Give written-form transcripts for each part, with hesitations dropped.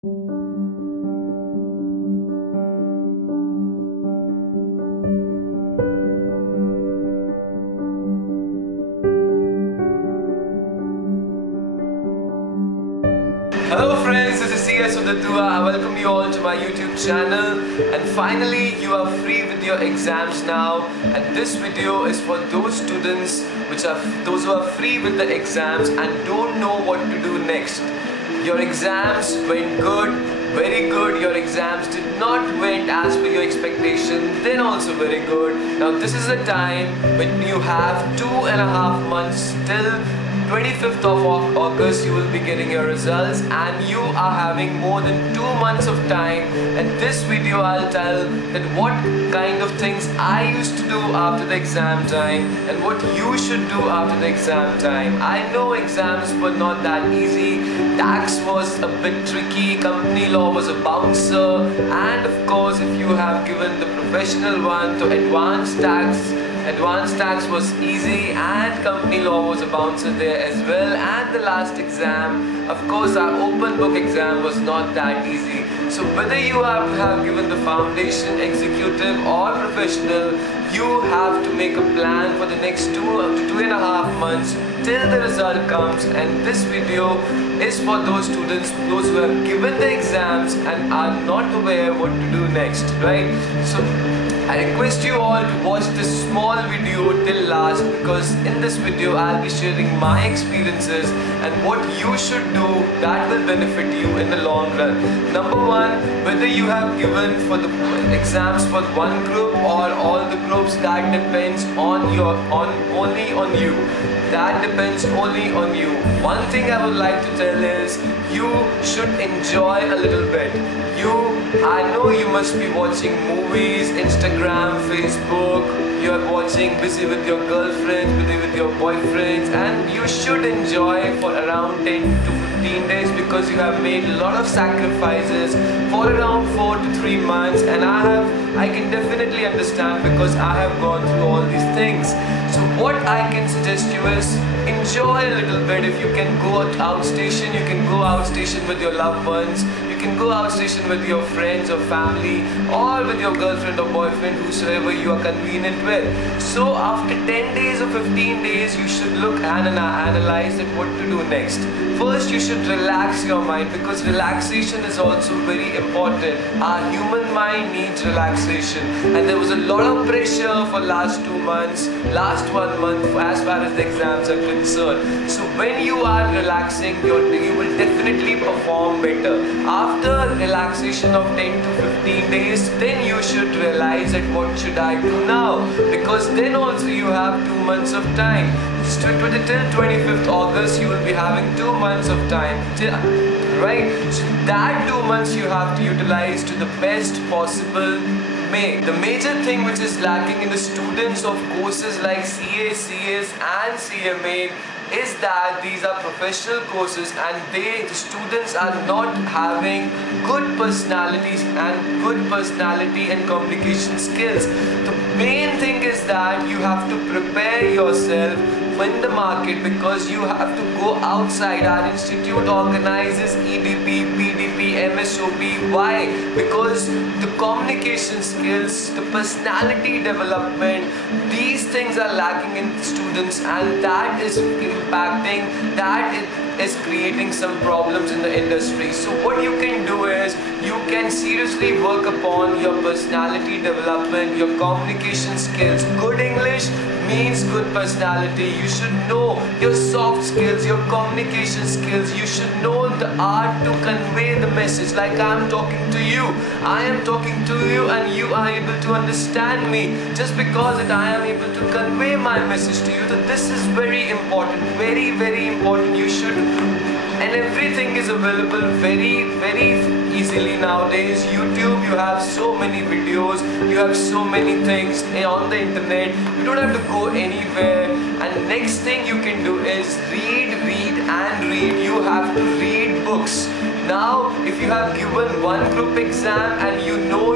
Hello friends, this is CS UDIT DUA. I welcome you all to my YouTube channel, and finally you are free with your exams now, and this video is for those students those who are free with the exams and don't know what to do next. Your exams went good, very good. Your exams did not went as per your expectation, then also very good. Now this is the time when you have 2.5 months till 25th of August. You will be getting your results and you are having more than 2 months of time. And this video I'll tell that what kind of things I used to do after the exam time and what you should do after the exam time. I know exams were not that easy, tax was a bit tricky, company law was a bouncer, and of course if you have given the professional one to Advanced tax was easy and company law was a bouncer there as well. And the last exam, of course our open book exam, was not that easy. So whether you have given the foundation, executive or professional, you have to make a plan for the next 2 to 2.5 months till the result comes. And this video is for those students, those who have given the exams and are not aware what to do next, right? So I request you all to watch this small video till last, because in this video I'll be sharing my experiences and what you should do that will benefit you in the long run. Number one, whether you have given for the exams for one group or all the groups, that depends only on you. That depends only on you. One thing I would like to tell is you should enjoy a little bit. I know you must be watching movies, Instagram, Facebook, you are watching, busy with your girlfriends, busy with your boyfriends, and you should enjoy for around 10 to 15 days because you have made a lot of sacrifices for around 4 to 3 months, and I can definitely understand because I have gone through all these things. So what I can suggest you is enjoy a little bit. If you can go outstation, you can go outstation with your loved ones. You can go outstation with your friends or family, or with your girlfriend or boyfriend, whosoever you are convenient with. So after 10 days or 15 days, you should look and analyze at what to do next. First, you should relax your mind, because relaxation is also very important. Our human mind needs relaxation, and there was a lot of pressure for last 2 months, last 1 month as far as the exams are concerned. So when you are relaxing, you will definitely perform better. After relaxation of 10 to 15 days, then you should realize that what should I do now, because then also you have 2 months of time. Till 25th August you will be having 2 months of time, right? So that 2 months you have to utilize to the best possible way. The major thing which is lacking in the students of courses like CA, CS and CMA is that these are professional courses and the students are not having good personalities and good personality and communication skills. The main thing is that you have to prepare yourself in the market, because you have to go outside. Our institute organizes EDP, PDP, MSOP. Why? Because the communication skills, the personality development, these things are lacking in students, and that is impacting, that is creating some problems in the industry. So what you can do is you can seriously work upon your personality development, your communication skills. Good English means good personality. You should know your soft skills, your communication skills. You should know the art to convey the message. Like I am talking to you, I am talking to you and you are able to understand me just because that I am able to convey my message to you. So this is very important, very, very important. You should, and everything is available very, very easily nowadays. YouTube, you have so many videos, you have so many things on the internet. You don't have to go anywhere. And next thing you can do is read and read. You have to read books. Now if you have given one group exam and you know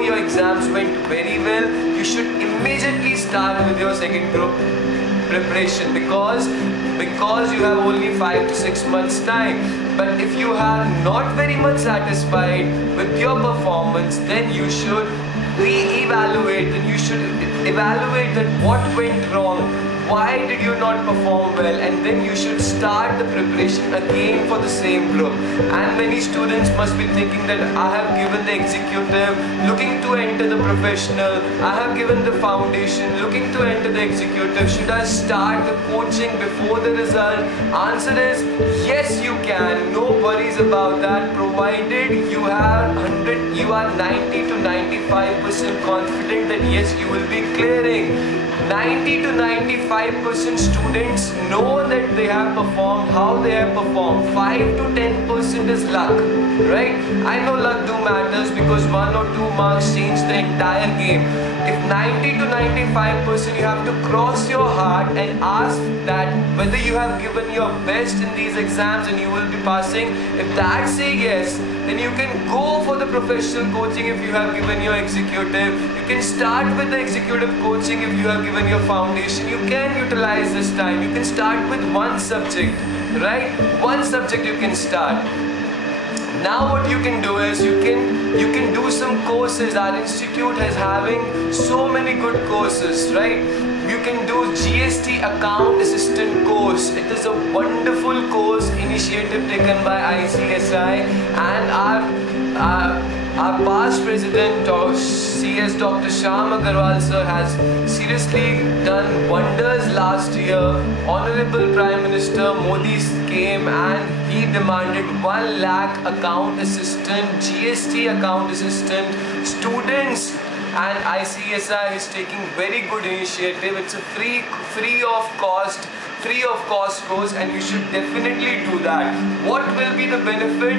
your exams went very well, you should immediately start with your second group preparation, because because you have only 5 to 6 months time. But if you are not very much satisfied with your performance, then you should re-evaluate, and you should evaluate that what went wrong, why did you not perform well, and then you should start the preparation again for the same group. And many students must be thinking that I have given the executive, looking to enter the professional, I have given the foundation, looking to enter the executive, should I start the coaching before the result? Answer is yes, you can, no worries about that, provided you are 90 to 95% confident that yes, you will be clearing. 90 to 95% students know that they have performed, how they have performed. 5 to 10% is luck, right? I know luck do matters because 1 or 2 marks change the entire game. If 90 to 95%, you have to cross your heart and ask that whether you have given your best in these exams and you will be passing. If that say yes, then you can go for the professional coaching if you have given your executive. You can start with the executive coaching if you have given your foundation. You can utilize this time. You can start with one subject, right? One subject you can start. Now what you can do is you can do some courses. Our institute is having so many good courses, right? You can do GST account assistant course. It is a wonderful course initiative taken by ICSI, and our past president of CS, Dr. Shyam Agarwal sir, has seriously done wonders last year. Honorable Prime Minister Modi came and he demanded 1 lakh account assistant, GST account assistant students. And ICSI is taking very good initiative. It's a free of cost course, and you should definitely do that. What will be the benefit?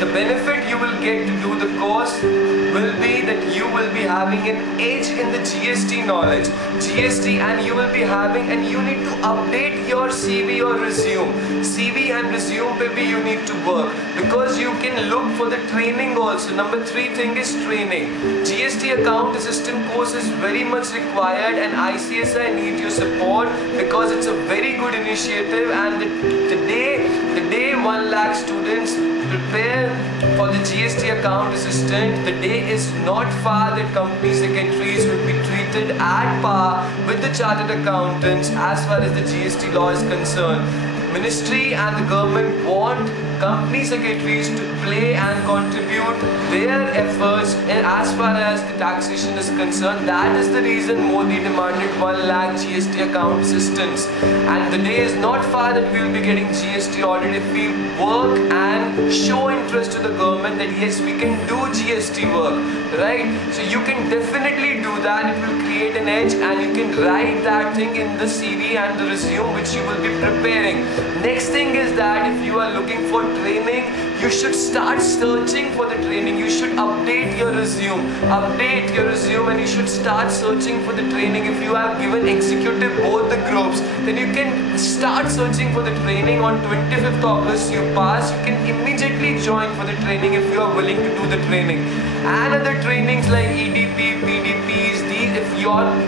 The benefit you will get to do the course will be that you will be having an edge in the GST knowledge, and you will be having, and you need to update your CV or resume. CV and resume maybe you need to work, because you can look for the training also. Number 3 thing is training. GST account assistant course is very much required, and ICSI need your support because it's a very good initiative. And the day 1 lakh students prepare for the GST account assistant, the day is not far that company secretaries will be treated at par with the chartered accountants as far as the GST law is concerned. Ministry and the government want company secretaries to play and contribute their efforts as far as the taxation is concerned. That is the reason Modi demanded 1 lakh GST account assistants. And the day is not far that we will be getting GST audit if we work and show interest to the government that yes, we can do GST work, right? So you can definitely do that. It will create an edge, and you can write that thing in the CV and the resume which you will be preparing. Next thing is that if you are looking for training, you should start searching for the training. You should update your resume, and you should start searching for the training. If you have given executive both the groups, then you can start searching for the training. On 25th August you pass, you can immediately join for the training if you are willing to do the training. And other trainings like EDP, PDPs,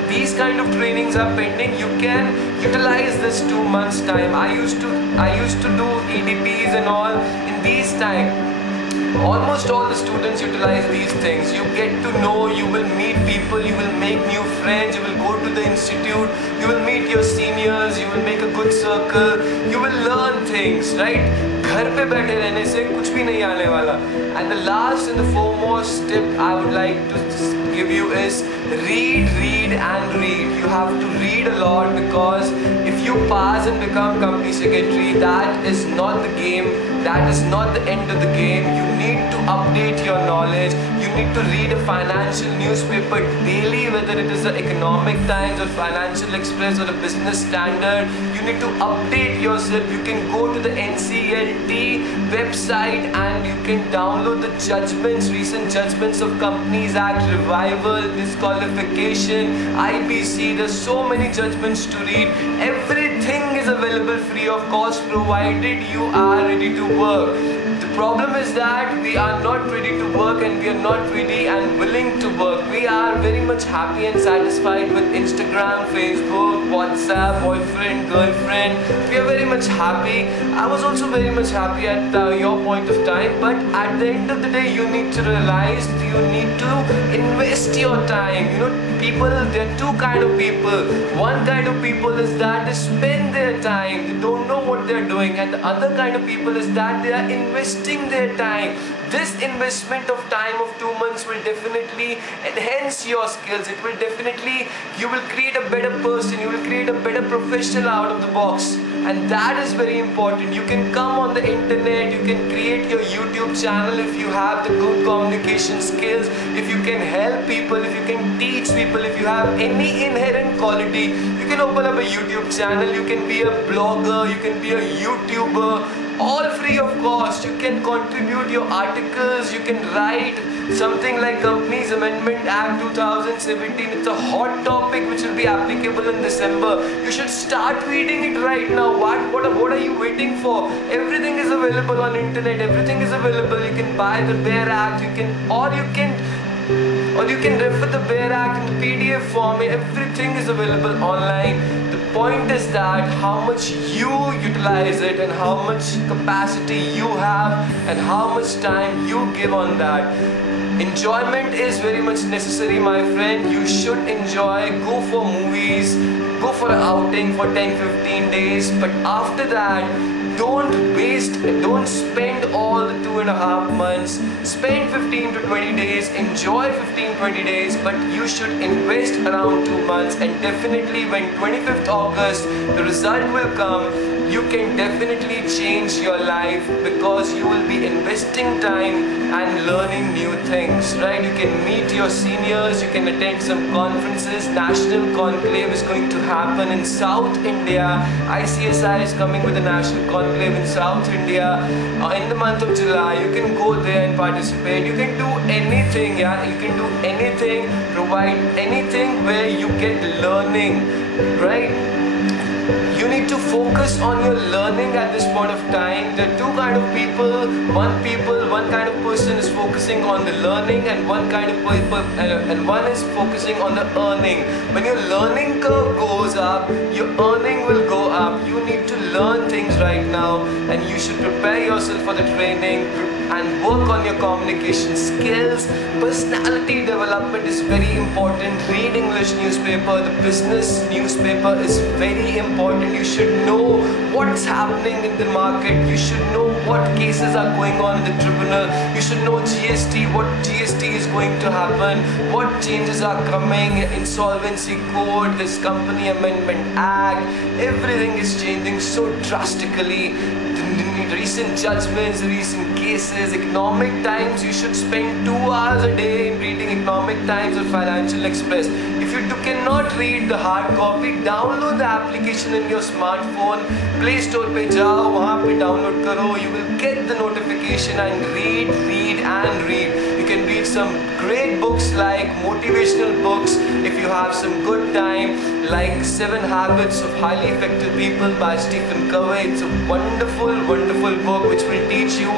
these kind of trainings are pending, you can utilize this 2 months time. I used to do EDPs and all in these time. Almost all the students utilize these things. You get to know, you will meet people, you will make new friends, you will go to the institute, you will meet your seniors, you will make a good circle, you will learn things, right? घर पे बैठे रहने से कुछ भी नहीं आने वाला. And the last and the foremost tip I would like to give you is read and read. You have to read a lot, because if you pass and become company secretary, that is not the game. That is not the end of the game. You need to update your knowledge. You need to read a financial newspaper daily, whether it is the Economic Times or Financial Express or the Business Standard. You need to update yourself. You can go to the NCLT website and you can download the judgments, recent judgments of Companies Act, revival, disqualification, IBC. There's so many judgments to read. Everything is available free of cost, provided you are ready to work. The problem is that we are not ready to work, and we are not ready and willing to work. We are very much happy and satisfied with Instagram, Facebook, WhatsApp, boyfriend, girlfriend. We are very much happy. I was also very much happy at your point of time, but at the end of the day you need to realize you need to invest your time. You know, people, there are two kind of people. One kind of people is that they spend their time, they don't know what they're doing, and the other kind of people is that they are investing their time. This investment of time of 2 months will definitely enhance your skills. It will definitely, you will create a better person, you will create a better professional out of the box. And that is very important. You can come on the internet, you can create your YouTube channel if you have the good communication skills, if you can help people, if you can teach people, if you have any inherent quality, you can open up a YouTube channel, you can be a blogger, you can be a YouTuber, all free of cost. You can contribute your articles, you can write something like Companies Amendment Act 2017. It's a hot topic which will be applicable in December. You should start reading it right now. What are you waiting for? Everything is available on internet, everything is available. You can buy the Bare Act, you can refer the Bare Act in PDF form. Everything is available online. The point is that how much you utilize it, and how much capacity you have, and how much time you give on that. Enjoyment is very much necessary, my friend. You should enjoy, go for movies, go for an outing for 10-15 days, but after that, don't spend all the 2.5 months. Spend 15 to 20 days, enjoy 15-20 days, but you should invest around 2 months. And definitely when 25th August the result will come, you can definitely change your life, because you will be investing time and learning new things, right? You can meet your seniors, you can attend some conferences. National conclave is going to happen in South India. ICSI is coming with a national conclave in South India in the month of July. You can go there and participate. You can do anything, yeah, you can do anything, provide anything where you get learning, right? You need to focus on your learning at this point of time. There are two kind of people. One kind of person is focusing on the learning, and one kind of people, and one is focusing on the earning. When your learning curve goes up, your earning will go up. You need to learn things right now, and you should prepare yourself for the training and work on your communication skills. Personality development is very important. Read English newspaper. The business newspaper is very important. You should know what's happening in the market. You should know what cases are going on in the tribunal. You should know GST, what GST is going to happen, what changes are coming, insolvency code, this Company Amendment Act. Everything is changing so drastically. The recent judgments, recent cases, Economic Times, you should spend 2 hours a day in reading Economic Times or Financial Express. If you cannot read the hard copy, download the application in your smartphone. Play Store पे जाओ, वहाँ पे download करो. You will get the notification and read. You can read some great books like motivational books if you have some good time, like 7 Habits of Highly Effective People by Stephen Covey. It's a wonderful book which will teach you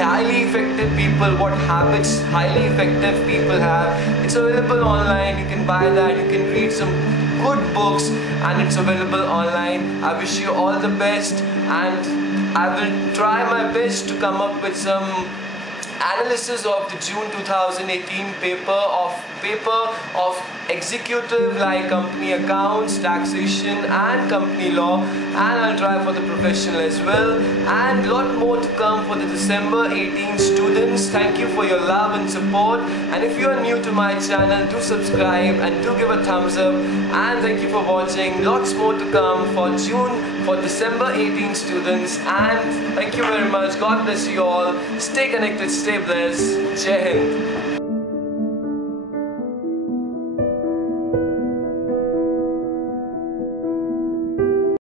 highly effective people, what habits highly effective people have. It's available online. You can buy that. You can read some good books, and it's available online. I wish you all the best, and I will try my best to come up with some analysis of the June 2018 paper of executive, like company accounts, taxation and company law, and I'll try for the professional as well, and lot more to come for the December 18 students. Thank you for your love and support, and if you are new to my channel, do subscribe and do give a thumbs up, and thank you for watching. Lots more to come for December 18 students, and thank you very much. God bless you all. Stay connected, stay blessed. Jai Hind.